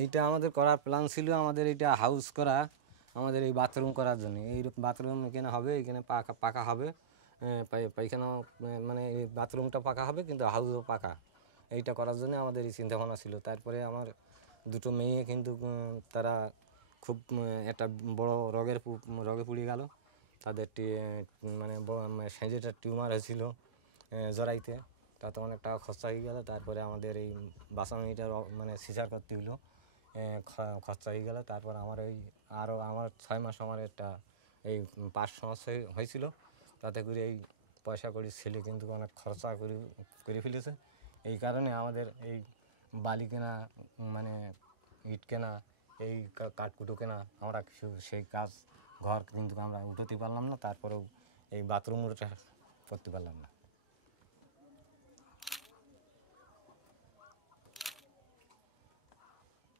এইটা আমাদের করার প্ল্যান ছিল, আমাদের এইটা হাউস করা, আমাদের এই বাথরুম করার জন্য। এই বাথরুম এখানে হবে, এখানে পাকা পাকা হবে, পায়খানা মানে এই বাথরুমটা পাকা হবে কিন্তু হাউসও পাকা। এইটা করার জন্য আমাদের এই চিন্তাভাবনা ছিল। তারপরে আমার দুটো মেয়ে কিন্তু তারা খুব একটা বড় রোগে পুড়ে গেল। তাদের মানে সেঁজেটা টিউমার হয়েছিল জরাইতে, তাতে অনেক টাকা খরচা হয়ে গেল। তারপরে আমাদের এই বাসামিটার মানে সিজার করতে হলো, খরচা হয়ে গেল। তারপর আমার ওই আরও আমার 6 মাস আমার একটা এই পাশ সমস্যা হয়েছিল, তাতে করে এই পয়সা করি ছেলে কিন্তু অনেক খরচা করে ফেলেছে। এই কারণে আমাদের এই বালি কেনা, মানে ইট কেনা, এই কাঠকুটো কেনা, আমরা কিছু সেই কাজ ঘর কিন্তু আমরা উঠোতে পারলাম না। তারপরেও এই বাথরুম করতে পারলাম না।